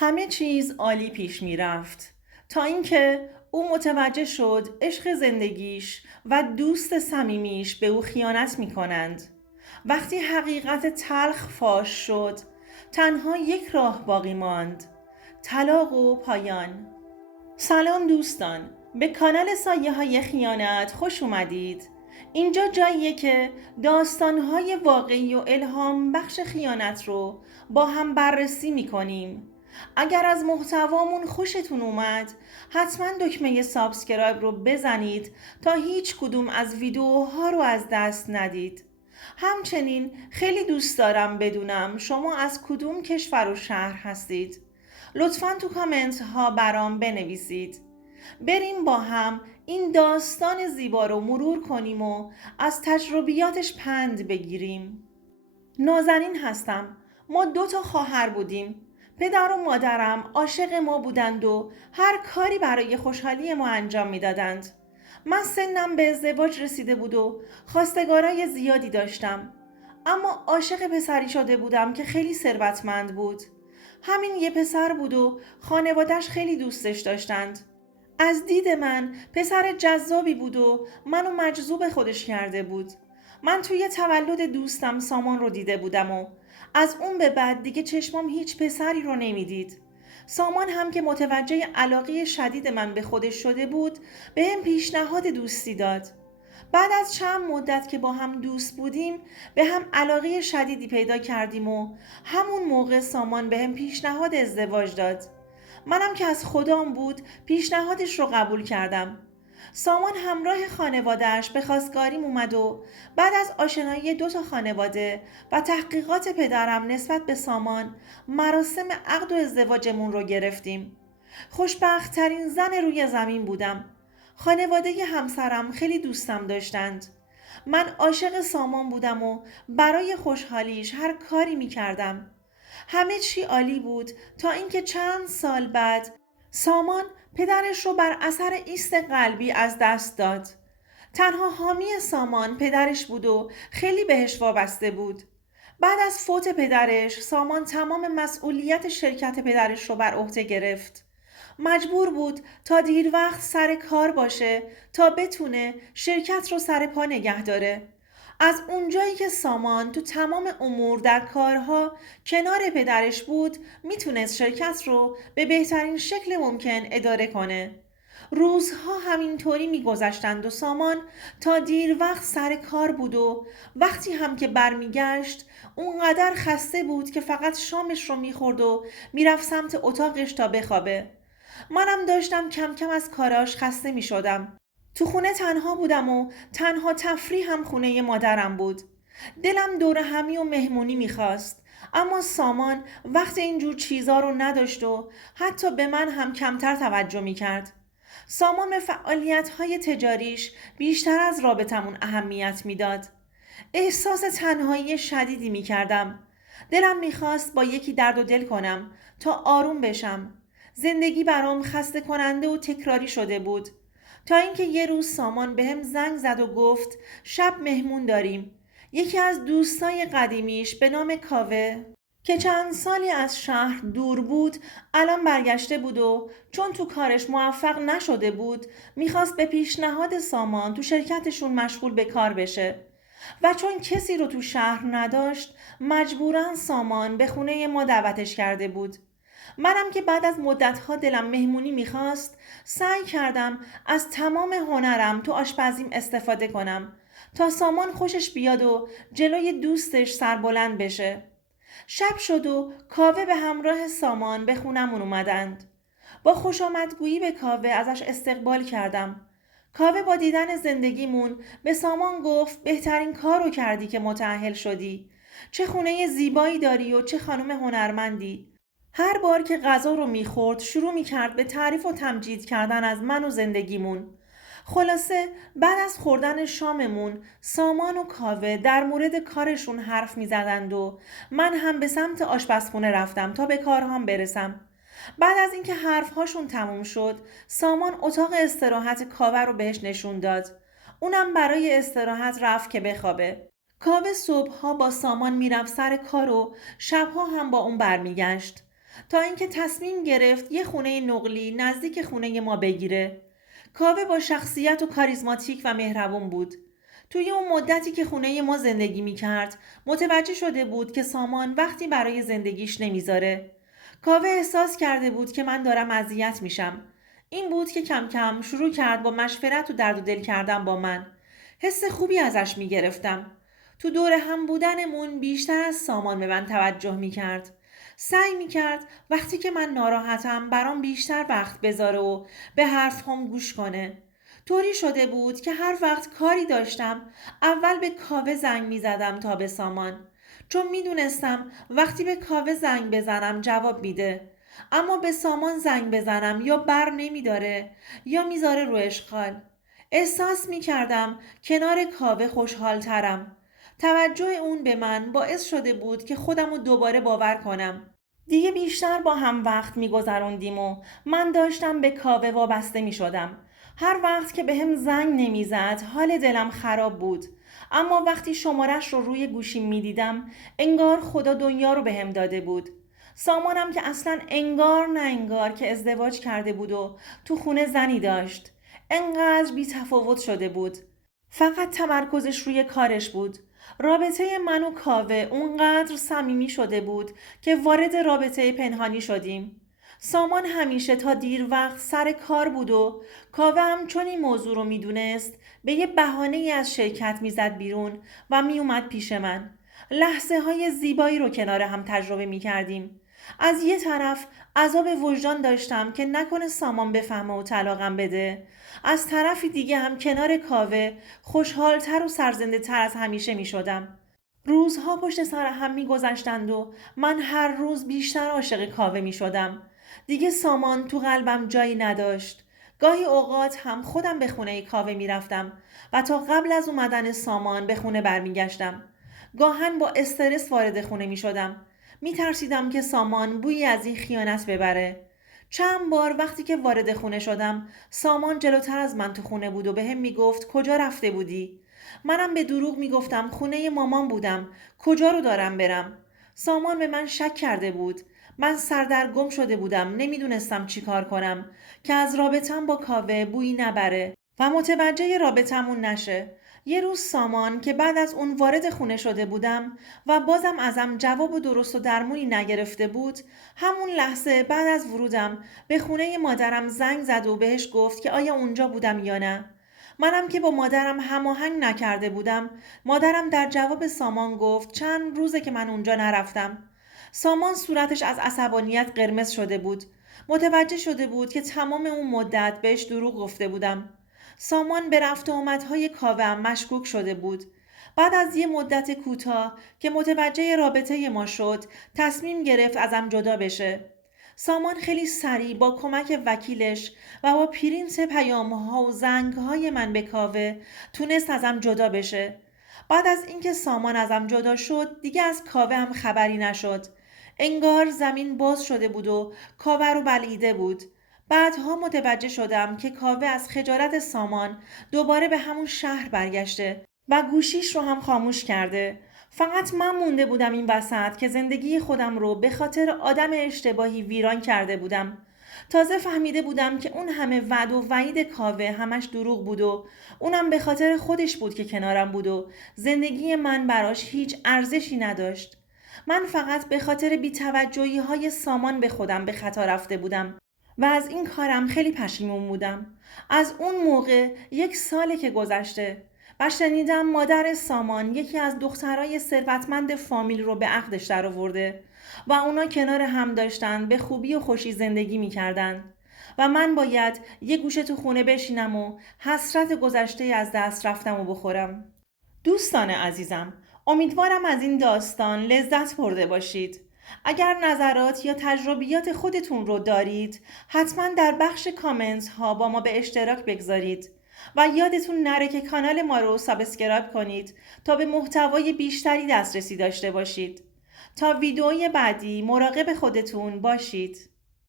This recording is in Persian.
همه چیز عالی پیش می رفت تا اینکه او متوجه شد عشق زندگیش و دوست صمیمیش به او خیانت می کنند. وقتی حقیقت تلخ فاش شد، تنها یک راه باقی ماند: طلاق و پایان. سلام دوستان، به کانال سایه های خیانت خوش اومدید. اینجا جاییه که داستانهای واقعی و الهام بخش خیانت رو با هم بررسی میکنیم. اگر از محتوامون خوشتون اومد، حتما دکمه سابسکرایب رو بزنید تا هیچ کدوم از ویدیوها رو از دست ندید. همچنین خیلی دوست دارم بدونم شما از کدوم کشور و شهر هستید. لطفاً تو کامنت ها برام بنویسید. بریم با هم این داستان زیبا رو مرور کنیم و از تجربیاتش پند بگیریم. نازنین هستم. ما 2 خواهر بودیم. پدر و مادرم عاشق ما بودند و هر کاری برای خوشحالی ما انجام میدادند. من سنم به ازدواج رسیده بود و خواستگارای زیادی داشتم. اما عاشق پسری شده بودم که خیلی ثروتمند بود. همین یه پسر بود و خانوادش خیلی دوستش داشتند. از دید من پسر جذابی بود و منو مجذوب خودش کرده بود. من توی تولد دوستم سامان رو دیده بودم و از اون به بعد دیگه چشمام هیچ پسری رو نمیدید. سامان هم که متوجه علاقه شدید من به خودش شده بود، به هم پیشنهاد دوستی داد. بعد از چند مدت که با هم دوست بودیم، به هم علاقه شدیدی پیدا کردیم و همون موقع سامان به هم پیشنهاد ازدواج داد. منم که از خدام بود پیشنهادش رو قبول کردم. سامان همراه خانوادهش به خواستگاریم اومد و بعد از آشنایی 2 خانواده و تحقیقات پدرم نسبت به سامان، مراسم عقد و ازدواجمون رو گرفتیم. خوشبخت ترین زن روی زمین بودم. خانواده همسرم خیلی دوستم داشتند. من عاشق سامان بودم و برای خوشحالیش هر کاری می کردم. همه چی عالی بود تا اینکه چند سال بعد سامان پدرش رو بر اثر ایست قلبی از دست داد. تنها حامی سامان پدرش بود و خیلی بهش وابسته بود. بعد از فوت پدرش، سامان تمام مسئولیت شرکت پدرش رو بر عهده گرفت. مجبور بود تا دیر وقت سر کار باشه تا بتونه شرکت رو سر پا نگه داره. از اونجایی که سامان تو تمام امور در کارها کنار پدرش بود، میتونست شرکت رو به بهترین شکل ممکن اداره کنه. روزها همینطوری میگذشتند و سامان تا دیر وقت سر کار بود و وقتی هم که برمیگشت اونقدر خسته بود که فقط شامش رو میخورد و میرفت سمت اتاقش تا بخوابه. منم داشتم کم کم از کاراش خسته می شدم. تو خونه تنها بودم و تنها تفریح هم خونه مادرم بود. دلم دور همی و مهمونی میخواست. اما سامان وقت اینجور چیزا رو نداشت و حتی به من هم کمتر توجه میکرد. سامان به فعالیت‌های تجاریش بیشتر از رابطمون اهمیت میداد. احساس تنهایی شدیدی میکردم. دلم میخواست با یکی درد و دل کنم تا آروم بشم. زندگی برام خسته کننده و تکراری شده بود. تا اینکه یه روز سامان بهم زنگ زد و گفت شب مهمون داریم. یکی از دوستای قدیمیش به نام کاوه که چند سالی از شهر دور بود، الان برگشته بود و چون تو کارش موفق نشده بود، میخواست به پیشنهاد سامان تو شرکتشون مشغول به کار بشه. و چون کسی رو تو شهر نداشت، مجبوراً سامان به خونه ما دعوتش کرده بود. منم که بعد از مدتها دلم مهمونی میخواست، سعی کردم از تمام هنرم تو آشپزیم استفاده کنم تا سامان خوشش بیاد و جلوی دوستش سربلند بشه. شب شد و کاوه به همراه سامان به خونمون اومدند. با خوشامدگویی به کاوه ازش استقبال کردم. کاوه با دیدن زندگیمون به سامان گفت بهترین کارو کردی که متأهل شدی. چه خونه زیبایی داری و چه خانم هنرمندی. هر بار که غذا رو میخورد شروع میکرد به تعریف و تمجید کردن از من و زندگیمون. خلاصه بعد از خوردن شاممون سامان و کاوه در مورد کارشون حرف میزدند و من هم به سمت آشپزخونه رفتم تا به کارهام برسم. بعد از اینکه حرفهاشون تموم شد، سامان اتاق استراحت کاوه رو بهش نشون داد. اونم برای استراحت رفت که بخوابه. کاوه صبحها با سامان میرفت سر کار و شبها هم با اون برمیگشت. تا اینکه تصمیم گرفت یه خونه نقلی نزدیک خونه ما بگیره. کاوه با شخصیت و کاریزماتیک و مهربون بود. توی اون مدتی که خونه ما زندگی می کرد متوجه شده بود که سامان وقتی برای زندگیش نمیذاره. کاوه احساس کرده بود که من دارم اذیت میشم. این بود که کم کم شروع کرد با مشورت و درد و دل کردن با من. حس خوبی ازش می گرفتم. تو دور هم بودنمون بیشتر از سامان به من توجه می کرد. سعی می کرد وقتی که من ناراحتم برام بیشتر وقت بذاره و به حرفهام گوش کنه. طوری شده بود که هر وقت کاری داشتم اول به کاوه زنگ می زدم تا به سامان. چون می دونستم وقتی به کاوه زنگ بزنم جواب میده. اما به سامان زنگ بزنم یا بر نمی داره یا میذاره رو اشغال. احساس می کردم کنار کاوه خوشحال ترم. توجه اون به من باعث شده بود که خودم رو دوباره باور کنم. دیگه بیشتر با هم وقت می گذروندیم و من داشتم به کاوه وابسته می شدم. هر وقت که به هم زنگ نمی زد حال دلم خراب بود. اما وقتی شمارش رو روی گوشیم می دیدم انگار خدا دنیا رو به هم داده بود. سامانم که اصلا انگار نه انگار که ازدواج کرده بود و تو خونه زنی داشت. انقدر بی تفاوت شده بود. فقط تمرکزش روی کارش بود. رابطه من و کاوه اونقدر صمیمی شده بود که وارد رابطه پنهانی شدیم. سامان همیشه تا دیر وقت سر کار بود و کاوه هم چون این موضوع رو میدونست به یه بهانه‌ای از شرکت میزد بیرون و میومد پیش من. لحظه های زیبایی رو کنار هم تجربه میکردیم. از یه طرف عذاب وجدان داشتم که نکنه سامان بفهمه و طلاقم بده. از طرفی دیگه هم کنار کاوه خوشحالتر و سرزنده تر از همیشه می شدم. روزها پشت سر هم می گذشتند و من هر روز بیشتر عاشق کاوه می شدم. دیگه سامان تو قلبم جایی نداشت. گاهی اوقات هم خودم به خونه کاوه می رفتم و تا قبل از اومدن سامان به خونه برمی گشتم. گاهن با استرس وارد خونه می شدم. می ترسیدم که سامان بویی از این خیانت ببره. چند بار وقتی که وارد خونه شدم سامان جلوتر از من تو خونه بود و به هم میگفت کجا رفته بودی؟ منم به دروغ میگفتم خونه مامان بودم. کجا رو دارم برم؟ سامان به من شک کرده بود. من سردرگم شده بودم، نمیدونستم چی کار کنم که از رابطم با کاوه بویی نبره و متوجه رابطمون نشه. یه روز سامان که بعد از اون وارد خونه شده بودم و بازم ازم جواب و درست و درمونی نگرفته بود، همون لحظه بعد از ورودم به خونه مادرم زنگ زد و بهش گفت که آیا اونجا بودم یا نه. منم که با مادرم هماهنگ نکرده بودم، مادرم در جواب سامان گفت چند روزه که من اونجا نرفتم. سامان صورتش از عصبانیت قرمز شده بود. متوجه شده بود که تمام اون مدت بهش دروغ گفته بودم. سامان به رفت و آمدهای کاوه‌ام مشکوک شده بود. بعد از یه مدت کوتاه که متوجه رابطه ما شد، تصمیم گرفت ازم جدا بشه. سامان خیلی سریع با کمک وکیلش و با پرینت پیام‌ها و زنگ‌های من به کاوه تونست ازم جدا بشه. بعد از اینکه سامان ازم جدا شد، دیگه از کاوه هم خبری نشد. انگار زمین باز شده بود و کاوه رو بلعیده بود. بعدها متوجه شدم که کاوه از خجالت سامان دوباره به همون شهر برگشته و گوشیش رو هم خاموش کرده. فقط من مونده بودم این وسط که زندگی خودم رو به خاطر آدم اشتباهی ویران کرده بودم. تازه فهمیده بودم که اون همه وعد و وعید کاوه همش دروغ بود و اونم به خاطر خودش بود که کنارم بود و زندگی من براش هیچ ارزشی نداشت. من فقط به خاطر بی‌توجهی های سامان به خودم به خطا رفته بودم و از این کارم خیلی پشیمون بودم. از اون موقع 1 ساله که گذشته و شنیدم مادر سامان یکی از دخترای ثروتمند فامیل رو به عقدش درآورده و اونا کنار هم داشتن به خوبی و خوشی زندگی می‌کردند و من باید یه گوشه تو خونه بشینم و حسرت گذشته از دست رفتم و بخورم. دوستان عزیزم، امیدوارم از این داستان لذت برده باشید. اگر نظرات یا تجربیات خودتون رو دارید، حتما در بخش کامنت ها با ما به اشتراک بگذارید و یادتون نره که کانال ما رو سابسکرایب کنید تا به محتوای بیشتری دسترسی داشته باشید. تا ویدئوی بعدی مراقب خودتون باشید.